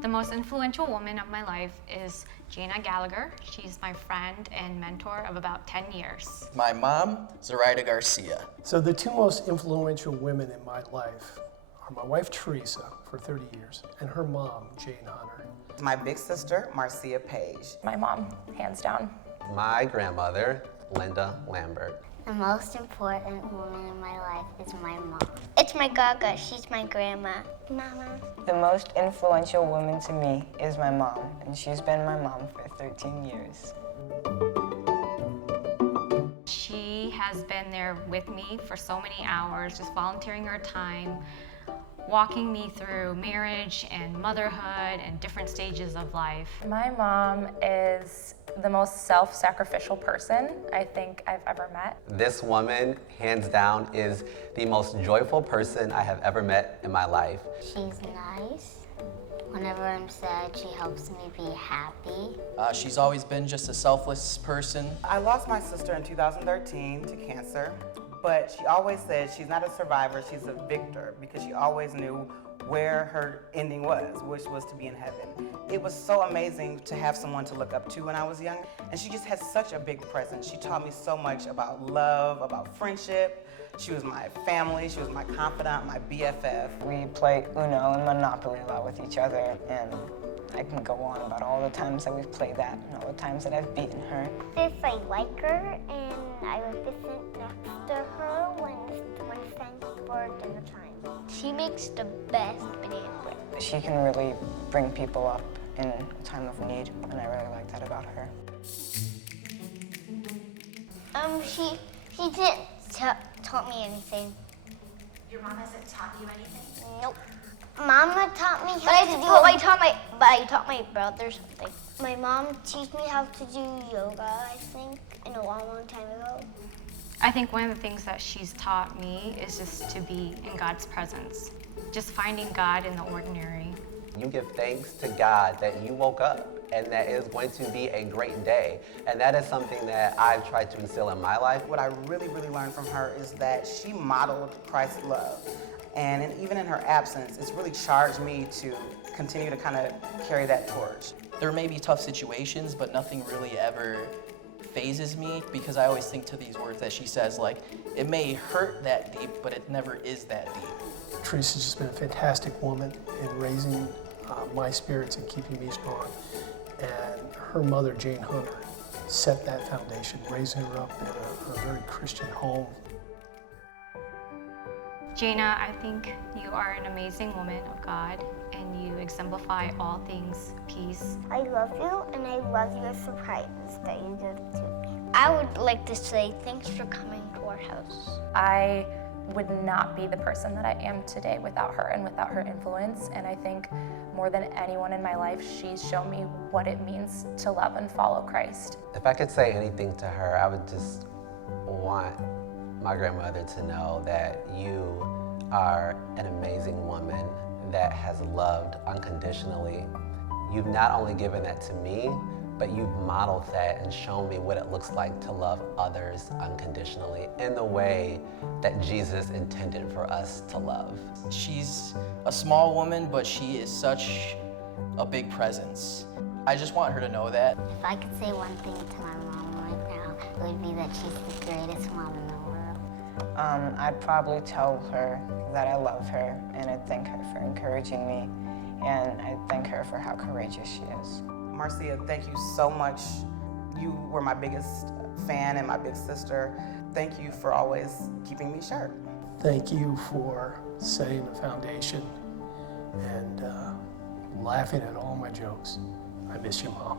The most influential woman of my life is Jana Gallagher. She's my friend and mentor of about 10 years. My mom, Zoraida Garcia. So the two most influential women in my life are my wife, Teresa, for 30 years, and her mom, Jane Hunter. My big sister, Marcia Page. My mom, hands down. My grandmother, Linda Lambert. The most important woman in my life is my mom. It's my Gaga. She's my grandma. Mama. The most influential woman to me is my mom, and she's been my mom for 13 years. She has been there with me for so many hours, just volunteering her time, walking me through marriage and motherhood and different stages of life. My mom is the most self-sacrificial person I think I've ever met. This woman, hands down, is the most joyful person I have ever met in my life. She's nice. Whenever I'm sad, she helps me be happy. She's always been just a selfless person. I lost my sister in 2013 to cancer, but she always said she's not a survivor, she's a victor, because she always knew where her ending was, which was to be in heaven. It was so amazing to have someone to look up to when I was young, and she just had such a big presence. She taught me so much about love, about friendship. She was my family, she was my confidant, my BFF. We play Uno and Monopoly a lot with each other, and I can go on about all the times that we've played that and all the times that I've beaten her. If I like her and I would sit next to her when it's time for dinner time. She makes the best banana bread. She can really bring people up in a time of need, and I really like that about her. She didn't taught me anything. Your mom hasn't taught you anything? Nope. Mama taught me how to do it. I taught my brother something. My mom taught me how to do yoga, I think, in a long, long time ago. I think one of the things that she's taught me is just to be in God's presence, just finding God in the ordinary. You give thanks to God that you woke up and that it is going to be a great day. And that is something that I've tried to instill in my life. What I really, really learned from her is that she modeled Christ's love. And even in her absence, it's really charged me to continue to kind of carry that torch. There may be tough situations, but nothing really ever phases me, because I always think to these words that she says, like, it may hurt that deep, but it never is that deep. Teresa's just been a fantastic woman in raising my spirits and keeping me strong. And her mother, Jane Hunter, set that foundation, raising her up in a very Christian home. Jana, I think you are an amazing woman of God, and you exemplify all things peace. I love you, and I love your surprises that you give to me. I would like to say thanks for coming to our house. I would not be the person that I am today without her and without her influence, and I think more than anyone in my life, she's shown me what it means to love and follow Christ. If I could say anything to her, I would just want my grandmother to know that you are an amazing woman that has loved unconditionally. You've not only given that to me, but you've modeled that and shown me what it looks like to love others unconditionally in the way that Jesus intended for us to love. She's a small woman, but she is such a big presence. I just want her to know that. If I could say one thing to my mom right now, it would be that she's the greatest mom in the world. I'd probably tell her that I love her, and I'd thank her for encouraging me, and I'd thank her for how courageous she is. Marcia, thank you so much. You were my biggest fan and my big sister. Thank you for always keeping me sharp. Thank you for setting the foundation and laughing at all my jokes. I miss you, Mom.